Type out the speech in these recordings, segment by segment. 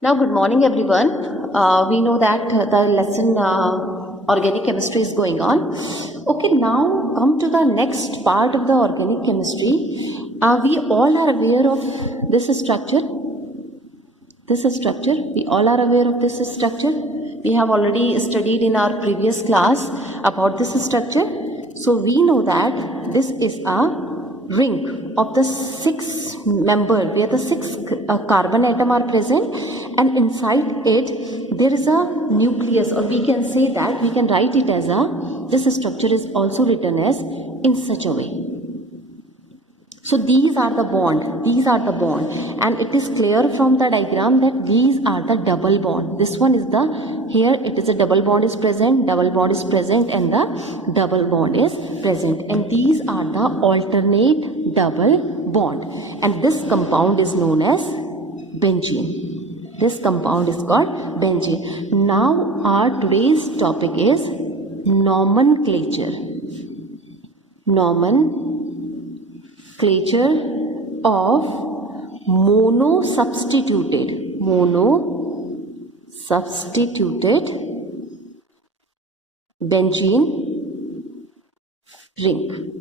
Now, good morning, everyone. We know that the lesson organic chemistry is going on. Okay, now come to the next part of the organic chemistry. We all are aware of this structure. This structure. We all are aware of this structure. We have already studied in our previous class about this structure. So we know that this is a ring of the 6 member where the 6 carbon atom are present, and inside it there is a nucleus, or we can say that we can write it as this structure is also written as in such a way. So these are the bond, and it is clear from the diagram that these are the double bond. This one is here it is a double bond is present, and the double bond is present, and these are the alternate double bond, and this compound is known as benzene. This compound is called benzene. Now our today's topic is nomenclature. Nomenclature of monosubstituted benzene ring.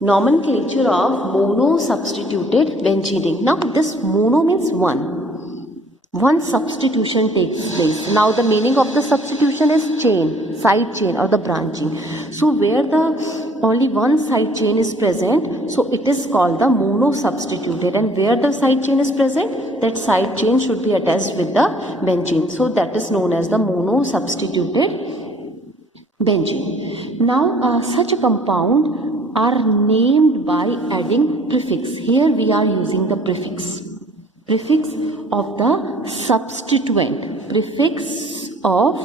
Nomenclature of monosubstituted benzene ring. Now this mono means one substitution takes place. Now the meaning of the substitution is chain, side chain, or the branching. So where the only one side chain is present, so it is called the monosubstituted, and where the side chain is present, that side chain should be attached with the benzene. So that is known as the monosubstituted benzene. Now such a compound are named by adding prefix. Here we are using the prefix of the substituent, prefix of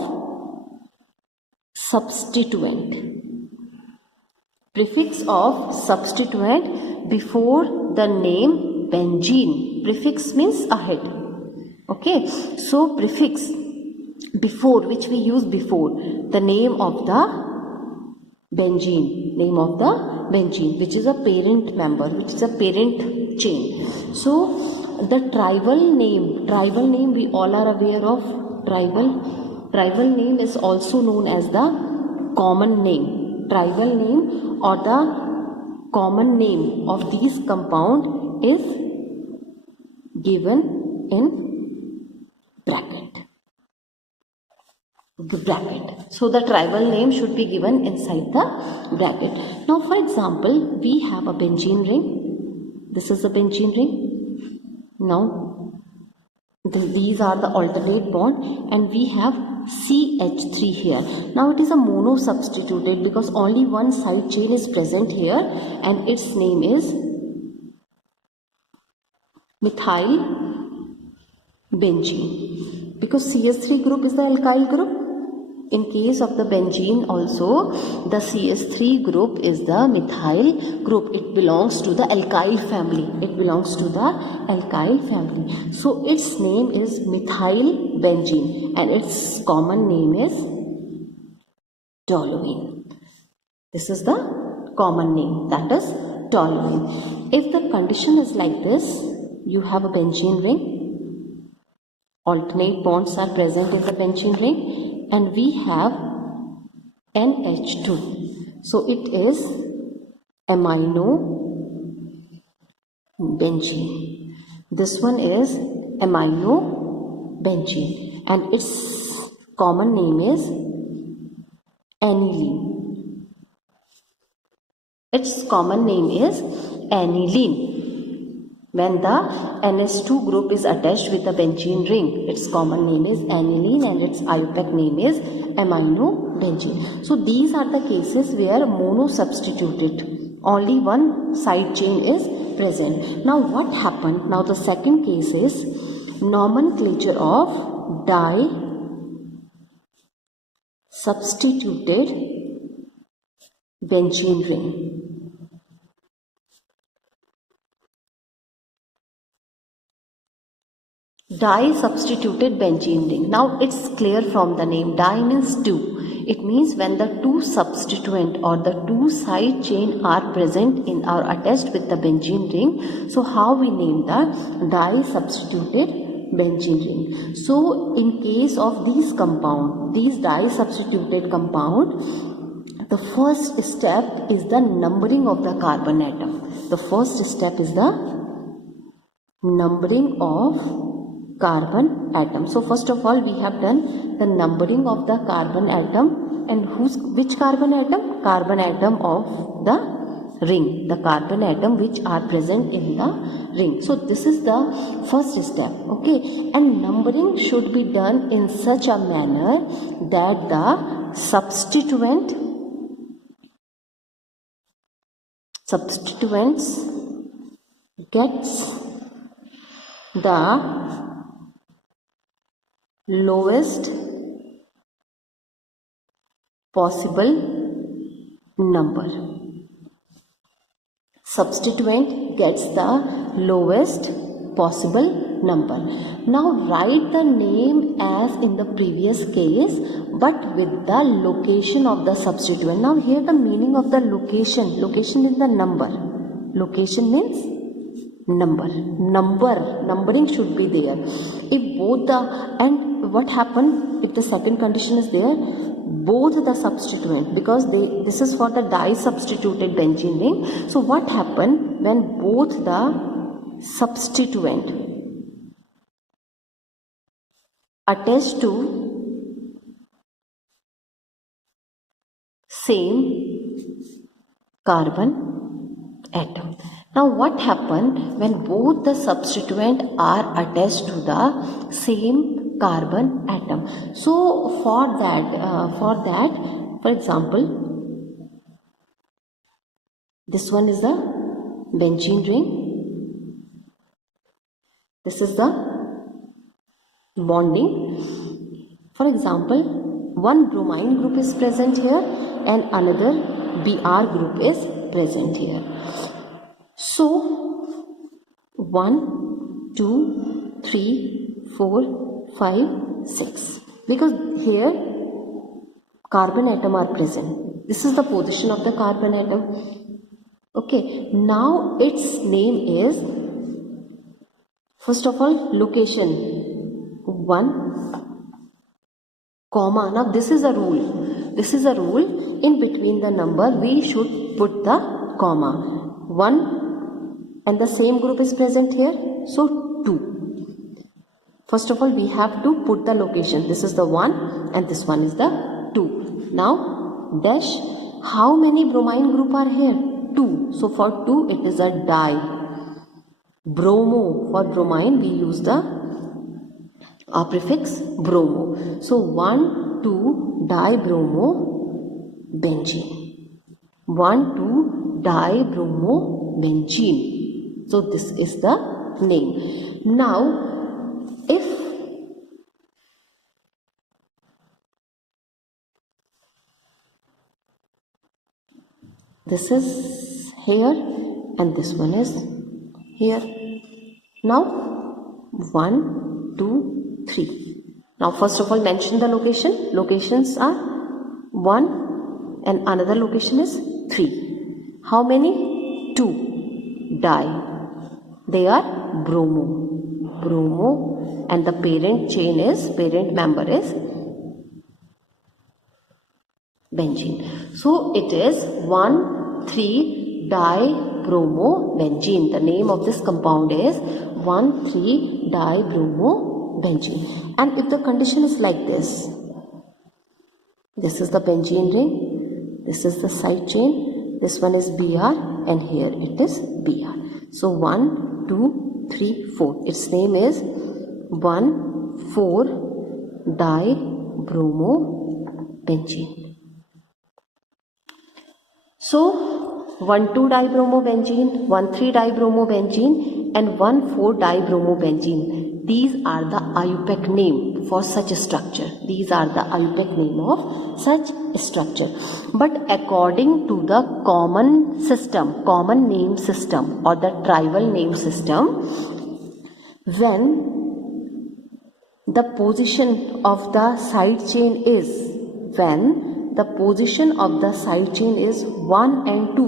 substituent before the name benzene. Prefix means ahead. Okay, so prefix before, which we use before the name of the benzene, which is a parent member, which is a parent chain. So the tribal name we all are aware of. Tribal name is also known as the common name. Tribal name or the common name of these compound is given in bracket. So the tribal name should be given inside the bracket. Now for example, we have a benzene ring. This is a benzene ring. Now these are the alternate bond, and we have CH3 here. Now it is a monosubstituted because only one side chain is present here, and its name is methyl benzene, because CH3 group is the alkyl group. In case of the benzene also, the CH3 group is the methyl group. It belongs to the alkyl family. So its name is methyl benzene, and its common name is toluene. This is the common name, that is toluene. If the condition is like this, you have a benzene ring. Alternate bonds are present in the benzene ring, and we have NH2. So it is amino benzene. This one is amino benzene, and its common name is aniline. When the NH2 group is attached with the benzene ring, its common name is aniline, and its IUPAC name is amino benzene. So these are the cases where monosubstituted, only one side chain is present. Now what happened? Now the second case is nomenclature of di-substituted benzene ring. Di-substituted benzene ring. Now it's clear from the name. Di means two. It means when the two substituent or the two side chain are present in or attached with the benzene ring. So how we name the di-substituted benzene ring. So in case of these compound, these di-substituted compound, the first step is the numbering of the carbon atom. The first step is the numbering of carbon atom. So first of all we have done the numbering of the carbon atom, and which carbon atom? Carbon atom of the ring, the carbon atom which are present in the ring. So this is the first step, okay, and numbering should be done in such a manner that the substituents gets the lowest possible number. Substituent gets the lowest possible number. Now write the name as in the previous case, but with the location of the substituent. Now here the meaning of the location. Location is the number. Location means numbering should be there. If both the, and what happened if the second condition is there, both the substituent, because this is for the di-substituted benzene ring. So what happened when both the substituent attached to same carbon atom? Now what happened when both the substituent are attached to the same carbon atom? So for that, for example, this one is the benzene ring, this is the bonding. For example, one bromine group is present here and another Br group is present here. So 1, 2, 3, 4, 5, 6, because here carbon atom are present. This is the position of the carbon atom. Okay, now its name is, first of all, location 1, comma. Now this is a rule. This is a rule. In between the number we should put the comma. 1 and the same group is present here, so 2. First of all we have to put the location. This is the 1 and this one is the 2. Now dash, how many bromine group are here? 2. So for 2 it is a di. Bromo, for bromine we use the prefix bromo. So 1, 2 dibromo-benzene. 1, 2 dibromo-benzene. So this is the name. Now if this is here and this one is here, now 1, 2, 3. Now first of all mention the location. Locations are 1 and another location is 3. How many? 2 di. They are bromo, and the parent member is benzene. So it is 1,3 dibromo-benzene. The name of this compound is 1,3 dibromo-benzene. And if the condition is like this, this is the benzene ring, this is the side chain, this one is Br, and here it is Br. So 1, 2, 3, 4. Its name is 1,4 dibromo-benzene. So 1,2 dibromo-benzene, 1,3 dibromo-benzene, and 1,4 dibromo-benzene. These are the IUPAC name for such a structure. These are the IUPAC name of such a structure. But according to the common name system or the tribal name system, when the position of the side chain is when the position of the side chain is 1 and 2.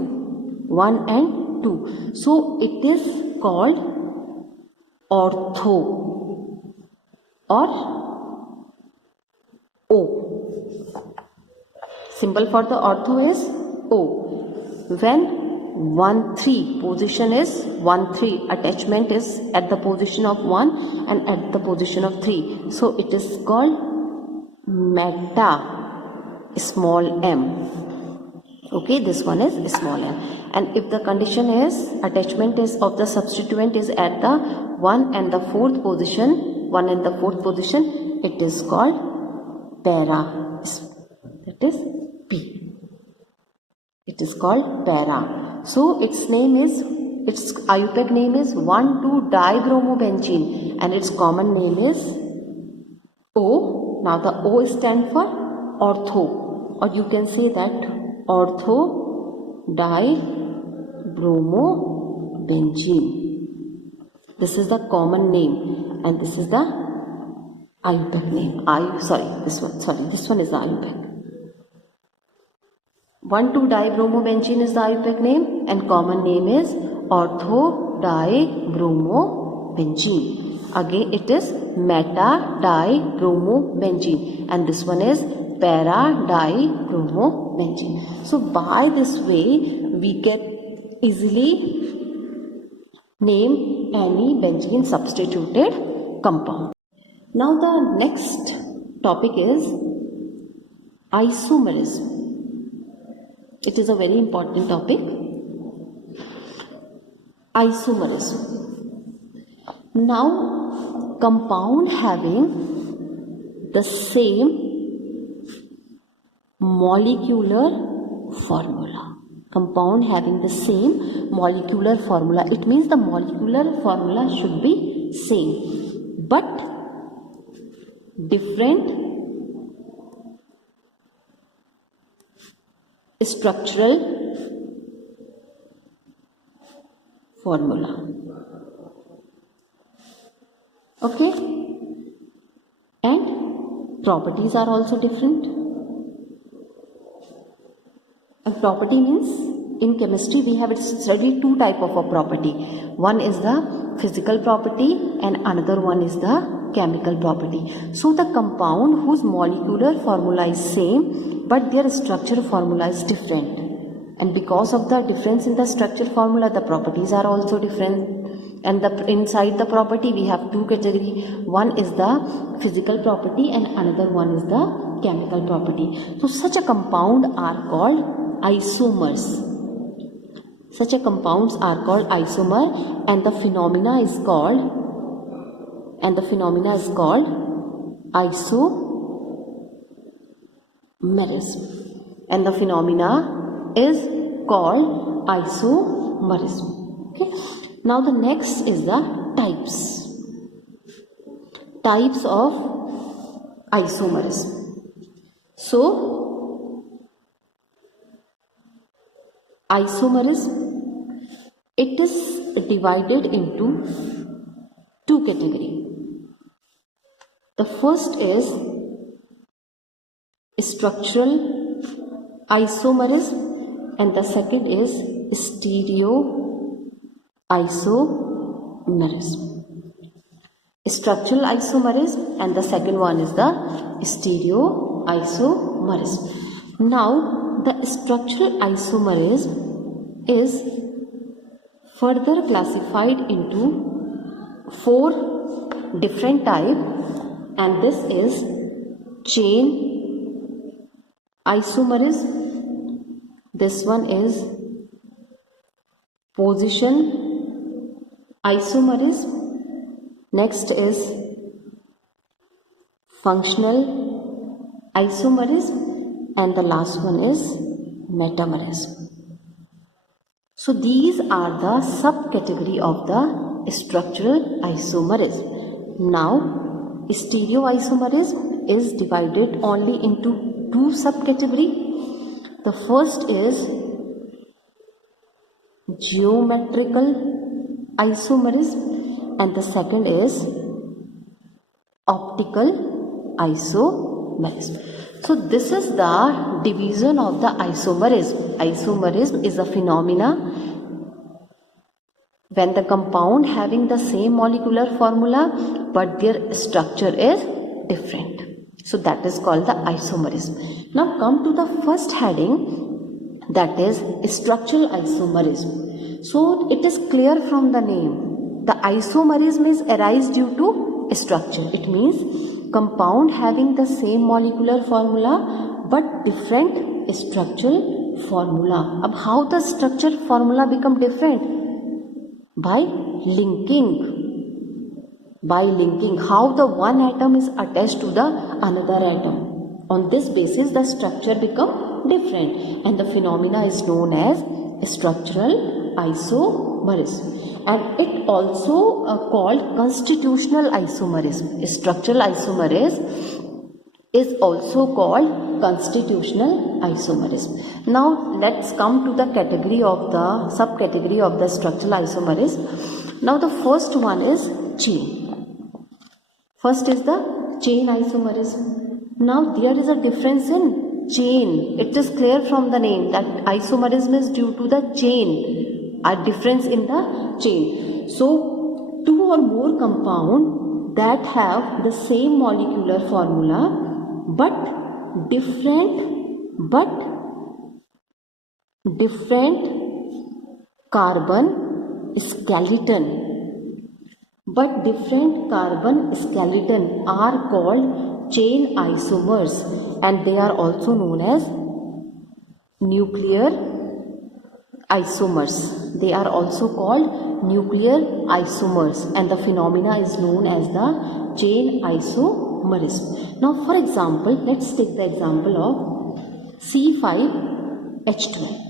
1 and 2. So it is called ortho or O. Symbol for the ortho is O. When 1 3 position is 1 3, attachment is at the position of 1 and at the position of 3, so it is called meta, small m. Okay, this one is small m. And if the condition is attachment is of the substituent is at the 1 and the 4th position, 1 and the 4th position, it is called para. That is P. It is called para. So its name is, its IUPAC name is 1,2-dibromobenzene and its common name is O. Now the O stands for ortho, or you can say that ortho-dibromobenzene. This is the common name and this is the IUPAC name. This one is the IUPAC. 1,2-dibromobenzene is the IUPAC name and common name is ortho-dibromobenzene. Again it is meta-dibromobenzene and this one is para-dibromobenzene. So by this way we can easily name any benzene substituted compound. Now the next topic is isomerism. It is a very important topic. Isomerism. Now, compound having the same molecular formula. Compound having the same molecular formula. It means the molecular formula should be same, but different structural formula. Okay, and properties are also different. And property means in chemistry we have studied two type of a property. One is the physical property and another one is the chemical property. So the compound whose molecular formula is same but their structure formula is different, and because of the difference in the structure formula the properties are also different. And inside the property we have two categories. One is the physical property and another one is the chemical property. So such a compound are called isomers. Such a compounds are called isomer and the phenomena is called isomerism. And the phenomena is called isomerism. Okay. Now the next is the types of isomerism. So isomerism, it is divided into two categories. The first is structural isomerism and the second is stereoisomerism. Structural isomerism and the second one is the stereoisomerism. Now the structural isomerism is further classified into 4 different types, and this is chain isomerism, this one is position isomerism, next is functional isomerism, and the last one is metamerism. So these are the subcategory of the structural isomerism. Now stereoisomerism is divided only into 2 subcategory. The first is geometrical isomerism and the second is optical isomerism. So this is the division of the isomerism. Isomerism is a phenomena when the compound having the same molecular formula but their structure is different. So that is called the isomerism. Now come to the first heading, that is structural isomerism. So it is clear from the name, the isomerism is arise due to structure. It means compound having the same molecular formula but different structural formula. Ab how the structure formula become different? By linking. How the one atom is attached to the another atom. On this basis the structure become different, and the phenomena is known as structural isomerism, and it also called constitutional isomerism. Structural isomerism is also called constitutional isomerism. Now let's come to the category of the subcategory of the structural isomerism. Now the first one is chain. First is the chain isomerism. Now there is a difference in chain. It is clear from the name that isomerism is due to the chain, a difference in the chain. So two or more compound that have the same molecular formula but different carbon skeleton. But different carbon skeleton are called chain isomers, and they are also known as nuclear isomers. They are also called nuclear isomers, and the phenomena is known as the chain isomerism. Now for example, let's take the example of C5H12.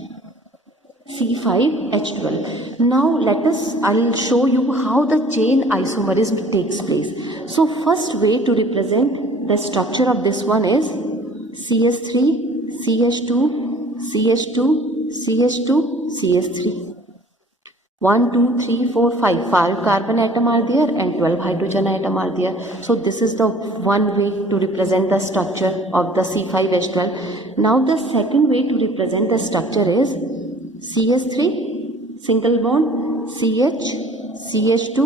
C5H12. Now I'll show you how the chain isomerism takes place. So first way to represent the structure of this one is CH3, CH2, CH2, CH2, CH3. 1, 2, 3, 4, 5 carbon atom are there and 12 hydrogen atom are there. So this is the one way to represent the structure of the C5H12. Now the second way to represent the structure is CH3, single bond, CH, CH2,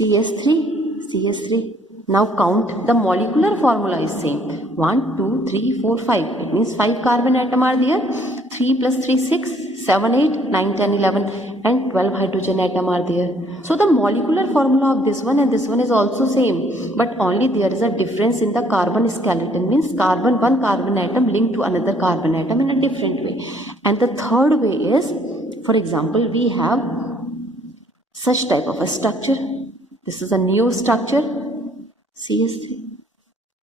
CH3, CH3. Now count, the molecular formula is same. 1, 2, 3, 4, 5. It means 5 carbon atom are there. 3 plus 3, 6, 7, 8, 9, 10, 11 and 12 hydrogen atom are there. So the molecular formula of this one and this one is also same, but only there is a difference in the carbon skeleton, means one carbon atom linked to another carbon atom in a different way. And the third way is, for example, we have such type of a structure. This is a new structure, CH3.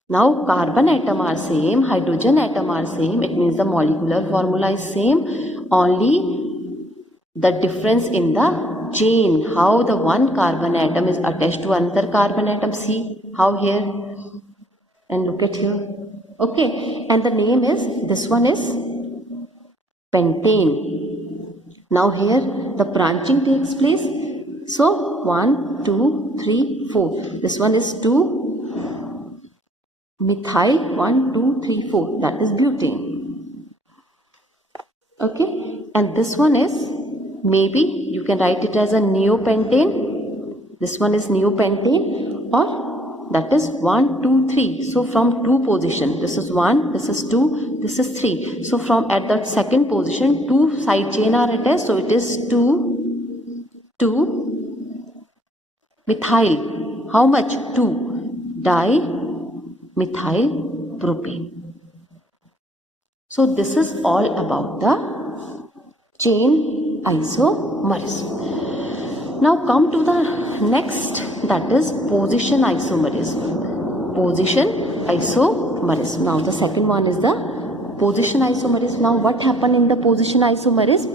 Now carbon atom are same, hydrogen atom are same. It means the molecular formula is same, only the difference in the chain, how the one carbon atom is attached to another carbon atom. See how here, and look at here. Okay, and the name is, this one is pentane. Now here the branching takes place. So 1, 2, 3, 4. This one is 2 methyl, 1, 2, 3, 4. That is butane. Okay, and this one is, maybe you can write it as a neopentane. This one is neopentane, or that is 1, 2, 3. So from 2 position, this is 1, this is 2, this is 3. So from at that second position, 2 side chain are attached. So it is 2 methyl. How much? 2 dimethyl propane. So this is all about the chain isomerism. Now come to the next, that is position isomerism. Position isomerism. Now the second one is the position isomerism. Now what happened in the position isomerism?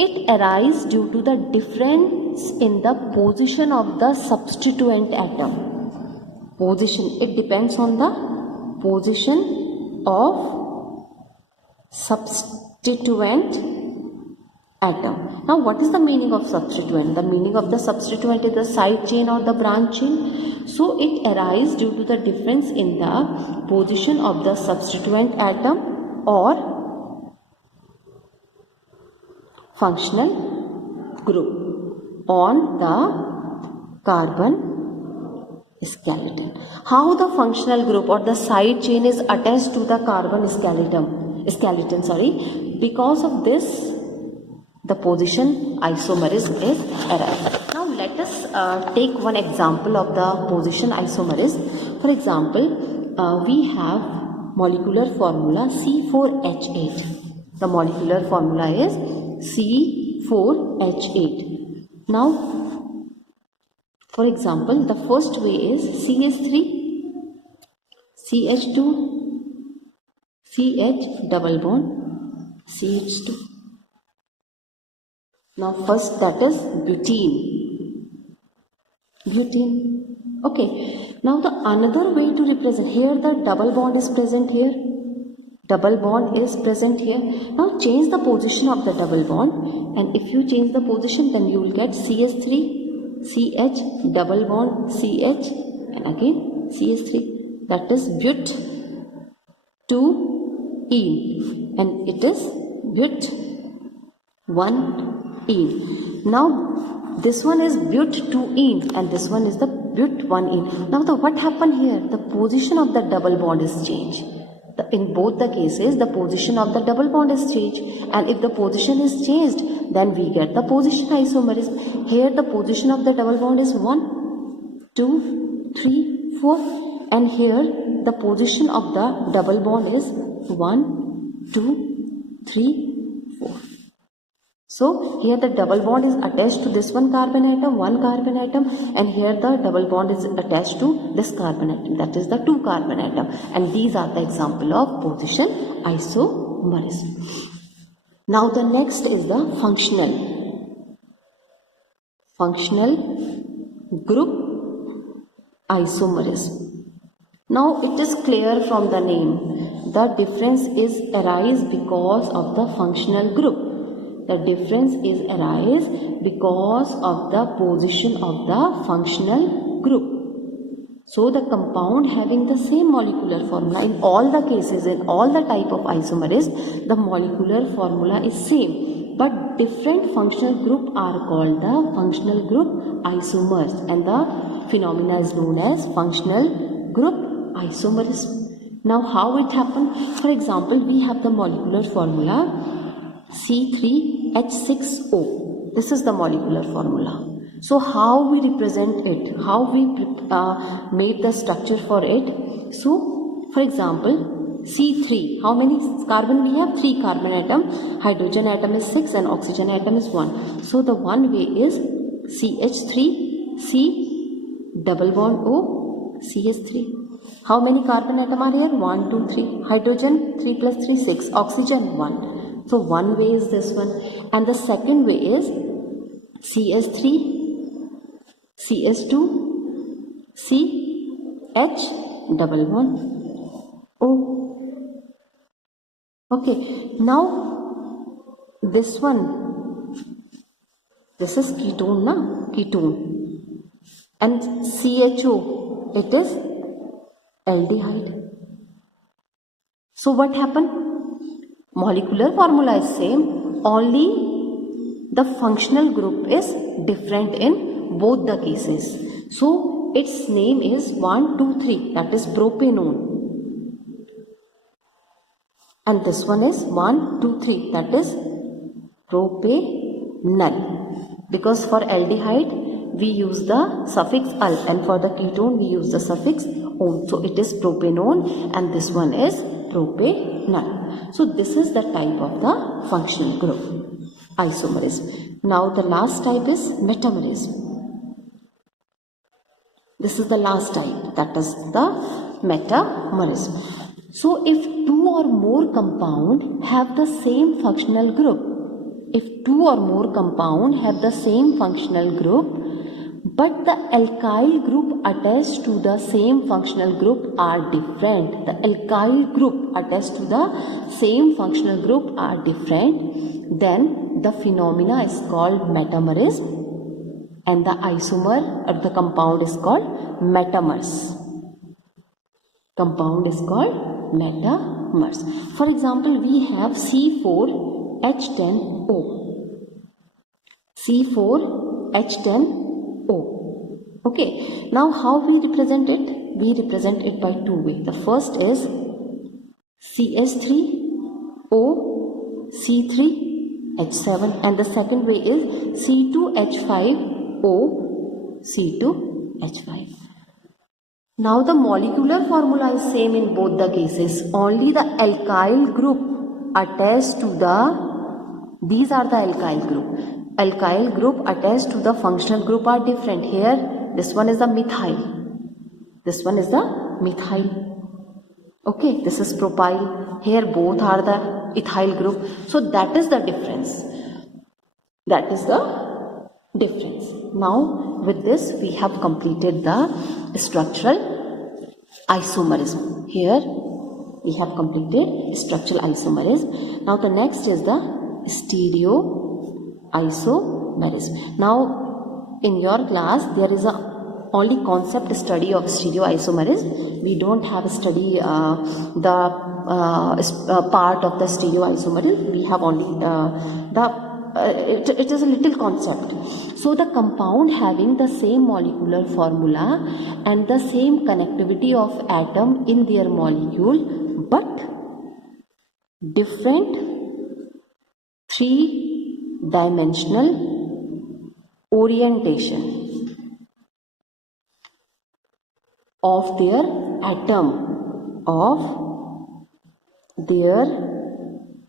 It arises due to the difference in the position of the substituent atom. Position, it depends on the position of substituent atom. Now what is the meaning of substituent? The meaning of the substituent is the side chain or the branch chain. So it arises due to the difference in the position of the substituent atom or functional group on the carbon skeleton. How the functional group or the side chain is attached to the carbon skeleton, because of this the position isomerism is arrived. Now let us take one example of the position isomerism. For example, we have molecular formula C4H8. The molecular formula is C4H8. Now for example, the first way is CH3, CH2, CH double bond, CH2. Now first that is butene. Okay. Now the another way to represent, here the double bond is present here. Double bond is present here. Now change the position of the double bond, and if you change the position then you will get CH3, CH double bond CH and again CH3, that is but 2-ene and it is but 1-ene. Now this one is but 2-ene and this one is the but 1-ene. Now what happened here? The position of the double bond is changed. In both the cases the position of the double bond is changed, and if the position is changed then we get the position isomerism. Here the position of the double bond is 1, 2, 3, 4, and here the position of the double bond is 1, 2, 3, 4. So here the double bond is attached to this one carbon atom, and here the double bond is attached to this carbon atom, that is the 2 carbon atom, and these are the example of position isomerism. Now the next is the functional group isomerism. Now it is clear from the name, the difference is arise because of the functional group. The difference is arise because of the position of the functional group. So the compound having the same molecular formula in all the cases, in all the type of isomerism, the molecular formula is same, but different functional group are called the functional group isomers, and the phenomena is known as functional group isomerism. Now how it happened? For example, we have the molecular formula C3H6O. This is the molecular formula. So how we represent it? How we made the structure for it? So for example, C3. How many carbon we have? 3 carbon atom. Hydrogen atom is 6 and oxygen atom is 1. So the one way is CH3, C double bond O, CH3. How many carbon atom are here? 1, 2, 3. Hydrogen 3 plus 3, 6. Oxygen 1. So one way is this one, and the second way is CH3, CH2, CH double bond O. Okay, now this one, this is ketone, na? Ketone, and CHO, it is aldehyde. So what happened? Molecular formula is same, only the functional group is different in both the cases. So its name is 1, 2, 3, that is propanone, and this one is 1, 2, 3, that is propanol. Because for aldehyde we use the suffix al, and for the ketone we use the suffix on. So it is propanone and this one is propanol. So this is the type of the functional group isomerism. Now the last type is metamerism. This is the last type, that is the metamerism. So if 2 or more compound have the same functional group, but the alkyl group attached to the same functional group are different. Then the phenomena is called metamerism and the isomer or the compound is called metamers. Compound is called metamers. For example, we have C4H10O. C4H10O. Okay. Now how we represent it? We represent it by two ways. The first is CH3O C3H7 and the second way is C2H5O C2H5. Now the molecular formula is same in both the cases. Only the alkyl group attached to the, these are the alkyl group. Alkyl group attached to the functional group are different. Here this one is the methyl. This one is the methyl. Okay, this is propyl. Here both are the ethyl group. So that is the difference. That is the difference. Now with this we have completed the structural isomerism. Here we have completed structural isomerism. Now the next is the stereoisomerism. Now in your class there is a only concept study of stereoisomerism. We don't have a study the part of the stereoisomerism. We have only it is a little concept. So the compound having the same molecular formula and the same connectivity of atom in their molecule but different three-dimensional orientation of their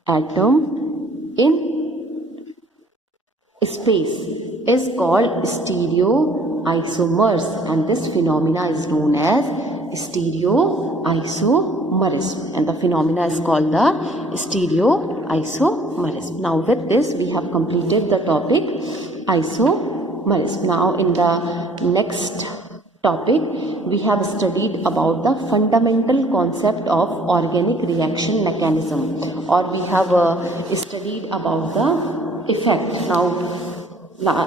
atom in space is called stereoisomers, and this phenomena is known as stereoisomerism, and the phenomena is called the stereoisomerism. Now with this we have completed the topic isomerism. Now in the next topic we have studied about the fundamental concept of organic reaction mechanism, or we have studied about the effect. Now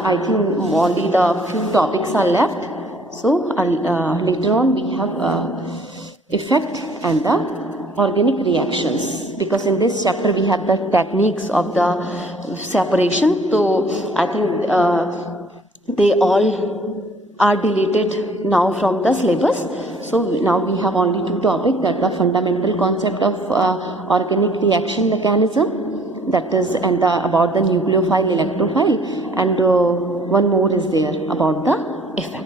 I think only the few topics are left, so later on we have effect and the organic reactions, because in this chapter we have the techniques of the separation. So I think they all are deleted now from the syllabus. So now we have only two topics, that the fundamental concept of organic reaction mechanism, that is, and about the nucleophile electrophile, and one more is there about the effect.